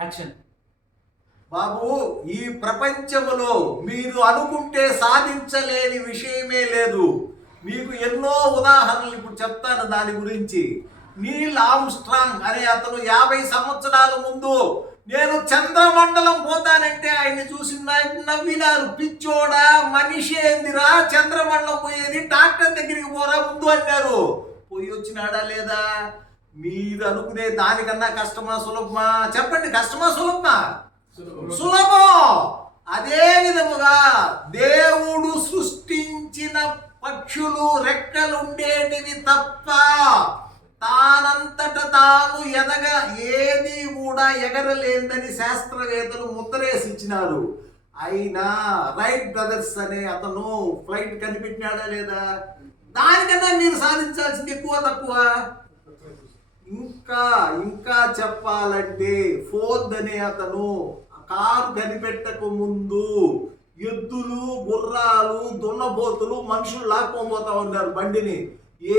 Action బాబు ఈ ప్రపంచంలో మీరు అనుకుంటే సాధించలేని విషయమే లేదు. మీకు ఎన్నో ఉదాహరణలు ఇప్పుడు చెప్తాను దాని గురించి. నీల్ ఆమ్స్ట్రాంగ్ అనే అతను యాభై సంవత్సరాల ముందు నేను చంద్రమండలం పోతానంటే ఆయన్ని చూసి నవ్వినారు. పిచ్చోడా మనిషి ఏందిరా చంద్రమండలం పోయేది డాక్టర్ దగ్గరికి పోరా ముందు అన్నారు. పోయి వచ్చినాడా లేదా? మీరు అనుకునే దానికన్నా కష్టమా సులభమా? చెప్పండి కష్టమా సులభమా? సులభం. అదే విధముగా దేవుడు సృష్టించిన పక్షులు రెక్కలుండేటివి తప్ప తానంతట తాను ఎదగ ఏది కూడా ఎగరలేందని శాస్త్రవేత్తలు ముద్రేసి ఇచ్చినారు అయినా రైట్ బ్రదర్స్ అనే అతను ఫ్లైట్ కనిపెట్టినాడా లేదా? దానికన్నా మీరు సాధించాల్సింది ఎక్కువ తక్కువ. ఇంకా ఇంకా చెప్పాలంటే ఫోర్డ్ అనే అతను కారు కనిపెట్టక ముందు ఎద్దులు గుర్రాలు దున్నపోతులు మనుషులు లాక్కోబోతా ఉన్నారు బండిని.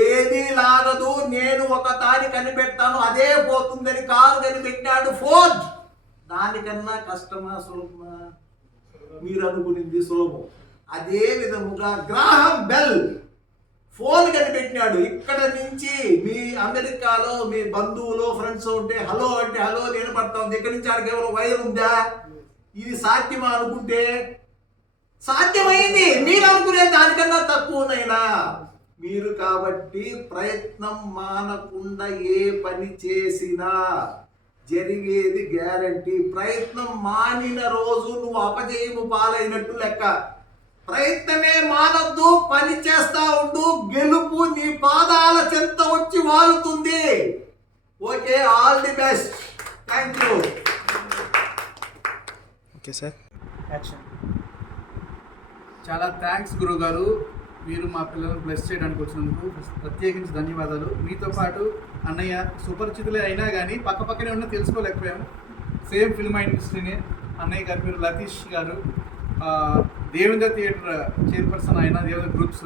ఏది లాగదు నేను ఒక దారి కనిపెట్టాను అదే పోతుందని కారు కనిపెట్టాడు ఫోర్డ్ దానికన్నా కష్టమా సులభమా? మీరు అనుకునింది సులభం. అదే విధముగా గ్రాహం బెల్ ఫోన్ కనిపెట్టినాడు. ఇక్కడ నుంచి మీ అమెరికాలో మీ బంధువులు ఫ్రెండ్స్ ఉంటే హలో అంటే హలో నేను పడతా ఉంది ఇక్కడి నుంచి ఆడికి ఎవరో వైర్ ఉందా? ఇది సాధ్యమా అనుకుంటే? సాధ్యమైంది. మీరు అనుకునే దానికన్నా తక్కువనైనా. మీరు కాబట్టి ప్రయత్నం మానకుండా ఏ పని చేసినా జరిగేది గ్యారంటీ ప్రయత్నం మానిన రోజు నువ్వు అపజయము పాలైనట్టు లెక్క. ప్రయత్నమే మానొద్దు పని చేస్తా ఉండు గెలుపు నీ పాదాల చెంత వచ్చి వాలుతుంది. Okay all the best. Thank you. Okay sir. Action. చాలా థ్యాంక్స్ గురుగారు. మీరు మా పిల్లలను బ్లెస్ చేయడానికి వచ్చినందుకు ప్రత్యేకించి ధన్యవాదాలు. మీతో పాటు అన్నయ్య సుపరిచితులే అయినా కానీ పక్క పక్కనే ఉన్న తెలుసుకోలేకపోయాము. సేమ్ ఫిల్మ్ ఇండస్ట్రీనే అన్నయ్య గారు మీరు లతీష్ గారు. దేవేంద్ర థియేటర్ చైర్పర్సన్ అయిన దేవేంద్ర గ్రూప్స్.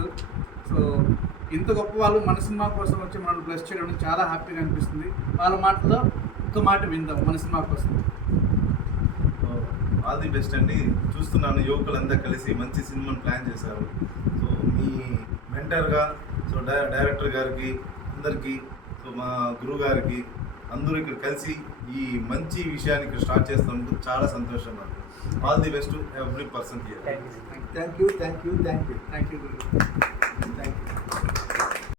సో ఇంత గొప్ప వాళ్ళు మన సినిమా కోసం వచ్చి మనల్ని బ్లెస్ చేయడం చాలా హ్యాపీగా అనిపిస్తుంది. వాళ్ళ మాటలో ఒక మాట విందాం మన సినిమా కోసం. ఆల్ ది బెస్ట్ అండి. చూస్తున్నాను యువకులంతా కలిసి మంచి సినిమాని ప్లాన్ చేశారు. సో మీ మెంటర్గా సో డై- డైరెక్టర్ గారికి అందరికీ సో మా గురువు గారికి అందరూ ఇక్కడ కలిసి ఈ మంచి విషయాన్ని ఇక్కడ స్టార్ట్ చేస్తున్నందుకు చాలా సంతోషం నాకు. All the best every person here thank you thank you thank you thank you thank you